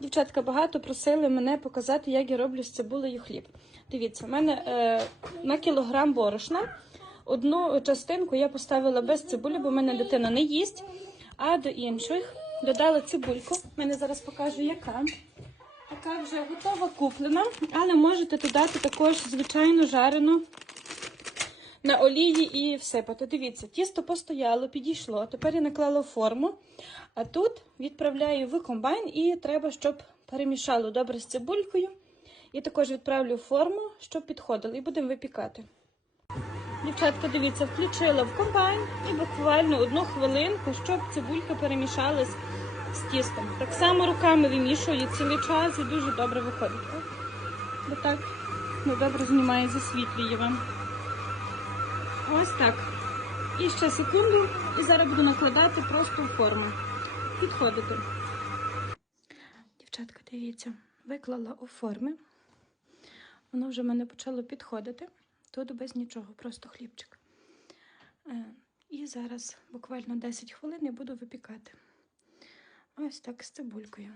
Дівчатка багато просили мене показати, як я роблю з цибулею хліб. Дивіться, в мене е, на кілограм борошна. Одну частинку я поставила без цибулі, бо в мене дитина не їсть. А до інших додала цибульку. Мене зараз покажу, яка. Така вже готова куплена, але можете додати також звичайну жарену на олії і всипати. Дивіться, тісто постояло, підійшло. Тепер я наклала форму. А тут відправляю в комбайн і треба, щоб перемішало добре з цибулькою. І також відправлю форму, щоб підходило, і будемо випікати. Дівчатка, дивіться, включила в комбайн і буквально одну хвилинку, щоб цибулька перемішалась з тістом. Так само руками вимішую цілий час і дуже добре виходить. Бо так ну, добре знімає, засвітлює вам. Ось так. І ще секунду, і зараз буду накладати просто в форму. Підходити. Дівчатка, дивіться, виклала у форми. Воно вже в мене почало підходити. Тут без нічого, просто хлібчик. Е, І зараз буквально 10 хвилин я буду випікати. Ось так з цибулькою.